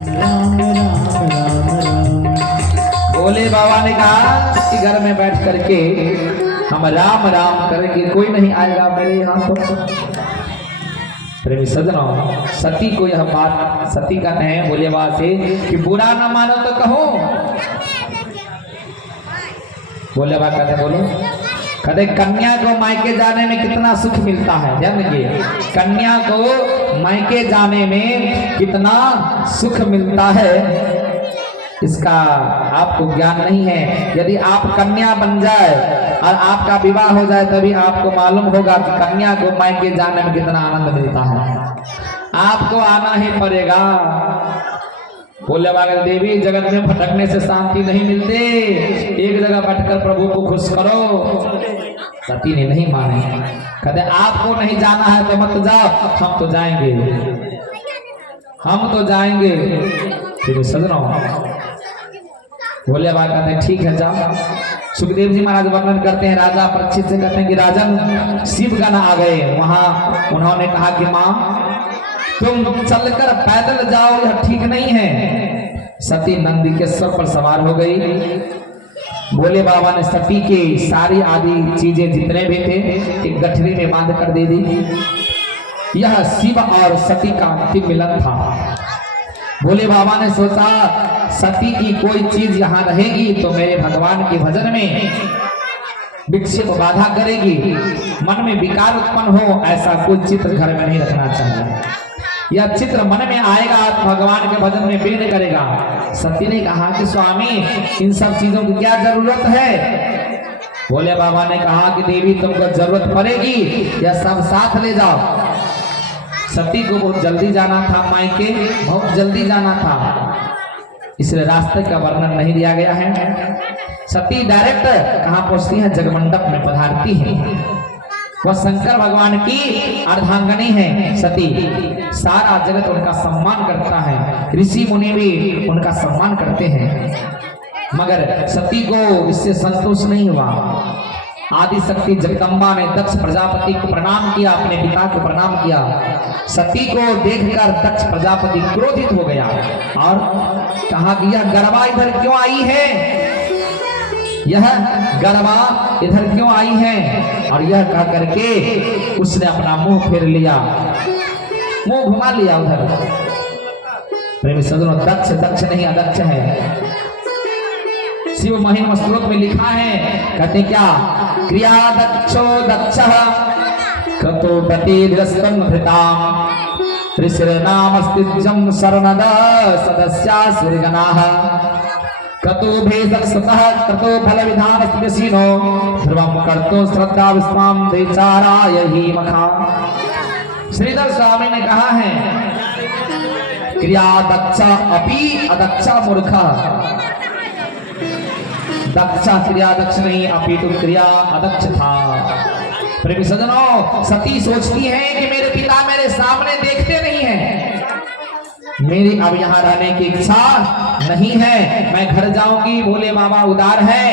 भोले बाबा ने कहा कि घर में बैठ करके हम राम राम करेंगे, कोई नहीं आएगा मेरे यहाँ। तो प्रेमी सज्जनों, सती को यह बात, सती कहते हैं भोले बाबा से कि बुरा ना मानो तो कहो। भोले बाबा कहते बोलो, कहते कन्या को मायके जाने में कितना सुख मिलता है। जानिए, कन्या को मायके जाने में कितना सुख मिलता है, इसका आपको ज्ञान नहीं है। यदि आप कन्या बन जाए और आपका विवाह हो जाए तभी आपको मालूम होगा कि कन्या को मायके जाने में कितना आनंद मिलता है। आपको आना ही पड़ेगा। बोले बाबा, देवी जगत में भटकने से शांति नहीं मिलती, एक जगह बैठकर प्रभु को खुश करो। सती ने नहीं माने, कहते आपको नहीं जाना है तो मत जाओ, हम तो जाएंगे, हम तो जाएंगे। फिर सजनों, भोले बाबा कहते ठीक है जाओ। सुखदेव जी महाराज वर्णन करते हैं, राजा परीक्षित से कहते हैं कि राजन शिवगण आ गए। वहां उन्होंने कहा कि माँ तुम चलकर पैदल जाओ, यह ठीक नहीं है। सती नंदी के सर पर सवार हो गई। भोले बाबा ने सती के सारी आदि चीजें जितने भी थे एक गठरी में बांध कर दे दी। यह शिव और सती का अंतिम मिलन था। भोले बाबा ने सोचा सती की कोई चीज यहाँ रहेगी तो मेरे भगवान के भजन में विक्षेप बाधा करेगी, मन में विकार उत्पन्न हो, ऐसा कोई चित्र घर में नहीं रखना चाहिए। यह चित्र मन में आएगा तो भगवान के भजन में विघ्न करेगा। सती ने कहा कि स्वामी इन सब चीजों की क्या जरूरत है। भोले बाबा ने कहा कि देवी तुमको जरूरत पड़ेगी, यह सब साथ ले जाओ। सती को बहुत जल्दी जाना था मायके, बहुत जल्दी जाना था, इसलिए रास्ते का वर्णन नहीं दिया गया है। सती डायरेक्ट कहाँ पहुंचती है, जगमंडप में पधारती है। वह शंकर भगवान की अर्धांगनी है सती। सारा जगत उनका सम्मान करता है, ऋषि मुनि भी उनका सम्मान करते हैं। मगर सती को इससे संतोष नहीं हुआ। आदि शक्ति जगदम्बा ने दक्ष प्रजापति को प्रणाम किया, अपने पिता को प्रणाम किया। सती को देखकर दक्ष प्रजापति क्रोधित हो गया और कहा कि यह गरबा इधर क्यों आई है, यह गरबा इधर क्यों आई है। और यह कह करके उसने अपना मुंह फेर लिया, मुंह घुमा लिया उधर। प्रेमी सज्जनों, दक्ष दक्ष नहीं अदक्ष है। शिव महिमा श्लोक में लिखा है, कहते क्या, क्रिया दक्षो दक्षः क्रतुपतिर्यस्तन भृताम ऋषिर्नामस्तिजं शरणद सदस्या सूर्यगणाः क्रतुभेदक्षतः क्रतो फल विधान स्थितिनो ध्रुवं कर्तो श्रद्धा विस्माम देचाराय ही मखा। श्रीधर स्वामी ने कहा है, क्रिया दक्षा अपि अदक्षा मूर्खा। दक्षा क्रिया दक्ष नहीं, अपितु क्रिया अदक्ष था। प्रेमी सज्जनों, सती सोचती है कि मेरे पिता मेरे सामने देखते नहीं हैं, मेरी अब यहाँ रहने की इच्छा नहीं है, मैं घर जाऊंगी। भोले बाबा उदार है,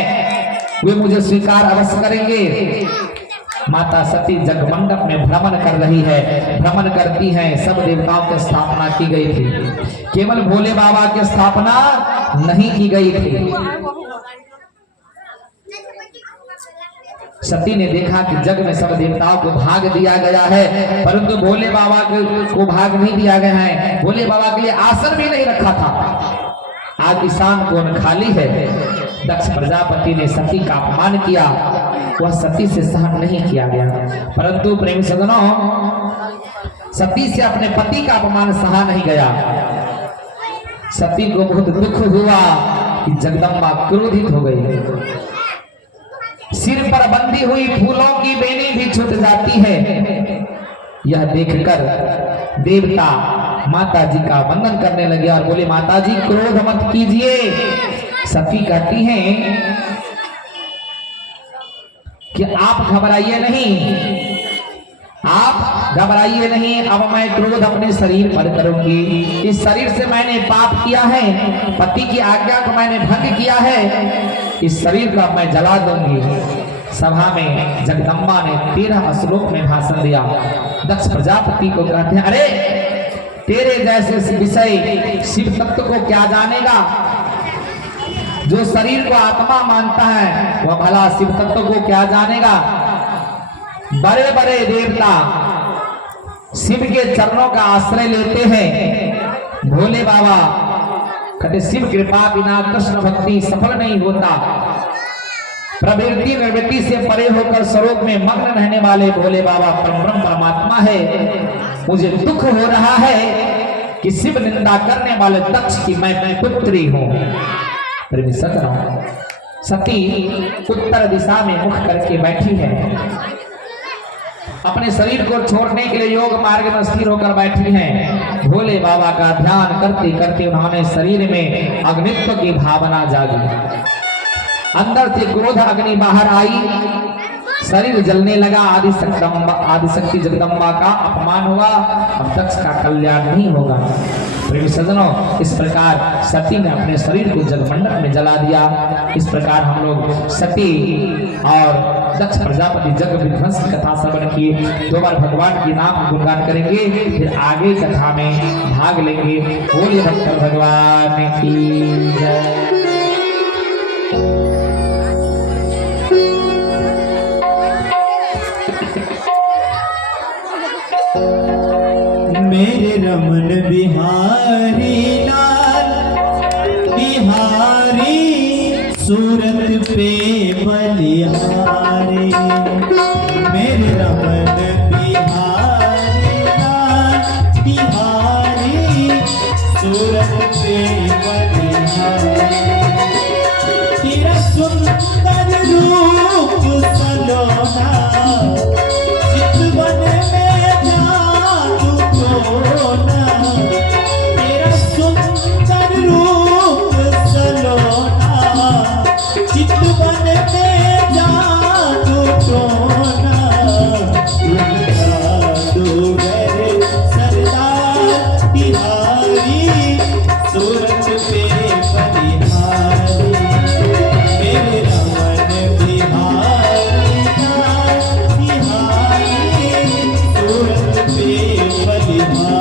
वे मुझे स्वीकार अवश्य करेंगे। माता सती जगमंडप में भ्रमण कर रही है, भ्रमण करती हैं। सब देवताओं की स्थापना की गई थी, केवल भोले बाबा की स्थापना नहीं की गई थी। सती ने देखा कि जग में सब देवताओं को भाग दिया गया है, परंतु भोले बाबा को भाग नहीं दिया गया है। भोले बाबा के लिए आसन भी नहीं रखा था। आज ईशान कोण खाली है। दक्ष प्रजापति ने सती का अपमान किया, वह सती से सहन नहीं किया गया। परंतु प्रेम सज्जनों, सती से अपने पति का अपमान सहा नहीं गया। सती को बहुत दुख हुआ कि जगदम्बा क्रोधित हो गई। सिर पर बंधी हुई फूलों की बेनी भी छूट जाती है। यह देखकर देवता माता जी का वंदन करने लगे और बोले, माता जी क्रोध मत कीजिए। सती कहती हैं कि आप घबराइए नहीं, आप घबराइए नहीं, अब मैं क्रोध अपने शरीर पर करूंगी। इस शरीर से मैंने पाप किया है, पति की आज्ञा को मैंने भंग किया है, इस शरीर का मैं जला दूंगी। सभा में जगदम्बा ने 13 श्लोक में भाषण दिया। दक्ष प्रजापति को कहते हैं, अरे तेरे जैसे विषय शिव तत्व को क्या जानेगा। जो शरीर को आत्मा मानता है वह भला शिव तत्व को क्या जानेगा। बड़े बड़े देवता शिव के चरणों का आश्रय लेते हैं। भोले बाबा कहते शिव कृपा बिना कृष्ण भक्ति सफल नहीं होता। प्रवृत्ति निवृत्ति से परे होकर स्वरूप में मग्न रहने वाले भोले बाबा परम परमात्मा है। मुझे दुख हो रहा है कि शिव निंदा करने वाले दक्ष की मैं पुत्री हूं। सती उत्तर दिशा में मुख करके बैठी है। अपने शरीर को छोड़ने के लिए योग मार्ग में स्थिर होकर बैठी हैं। भोले बाबा का ध्यान करते करते उन्होंने शरीर में अग्नित्व की भावना जागी। अंदर से क्रोध अग्नि बाहर आई, शरीर जलने लगा। आदिशक्ति जगदम्बा का अपमान हुआ। अब दक्ष का कल्याण नहीं होगा। प्रेमी सज्जनों, इस प्रकार सती ने अपने शरीर को जगमंडल में जला दिया। इस प्रकार हम लोग सती और दक्ष प्रजापति जग विध्वंस की कथा श्रवण किए। दो बार भगवान की नाम गुणगान करेंगे, फिर आगे कथा में भाग लेंगे। बोलिए भक्त भगवान की जय। मेरे रमन बिहारी लाल बिहारी सूरत पे बलिहारी। मेरे रमन बिहारी लाल बिहारी सूरत पे बलिहारी। तेरा सुंदर रूप सलोना चितवन में जादू टोना। तेरा सुंदर रूप सलोना चितवन में जादू टोना। जादूगर सरदार बिहारी सूरत पे बलिहारी। मेरे रमन बिहारी बिहारी सूरत पे बलिहारी।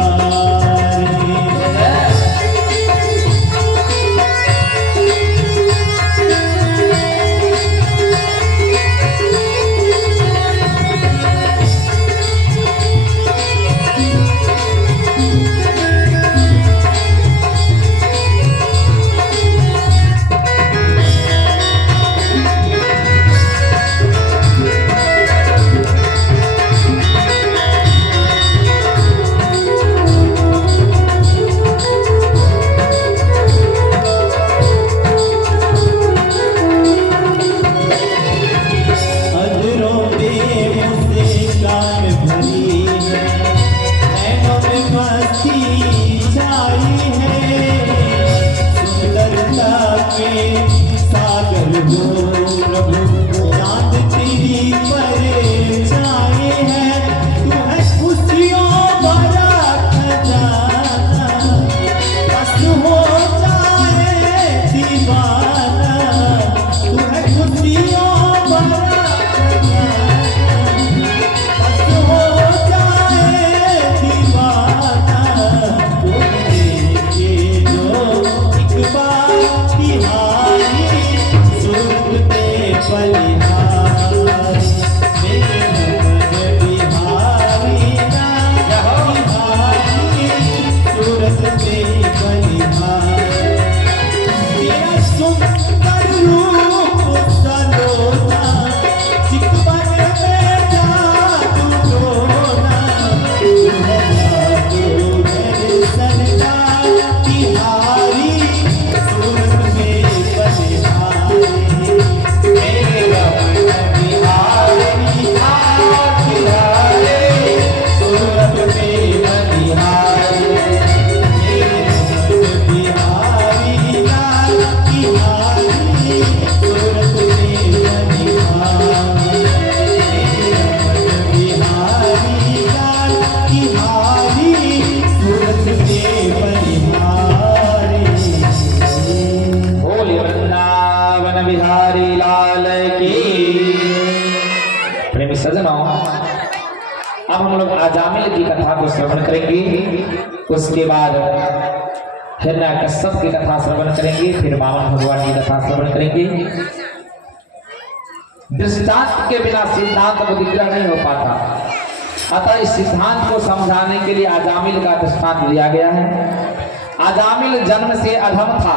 सज्जनों, अब हम लोग आजामिल की कथा को श्रवण करेंगे। उसके बाद हिरण्यकश्यप की कथा श्रवण करेंगे, फिर वामन भगवान की कथा श्रवण करेंगे। दृष्टांत के बिना सिद्धांत को विग्रह नहीं हो पाता। अतः इस सिद्धांत को समझाने के लिए अजामिल का दृष्टांत दिया गया है। अजामिल जन्म से अधम था,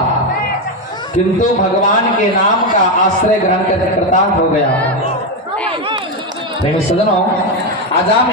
किंतु भगवान के नाम का आश्रय ग्रहण करके कृतार्थ हो गया। प्रेमी सज्जनों, अजामिल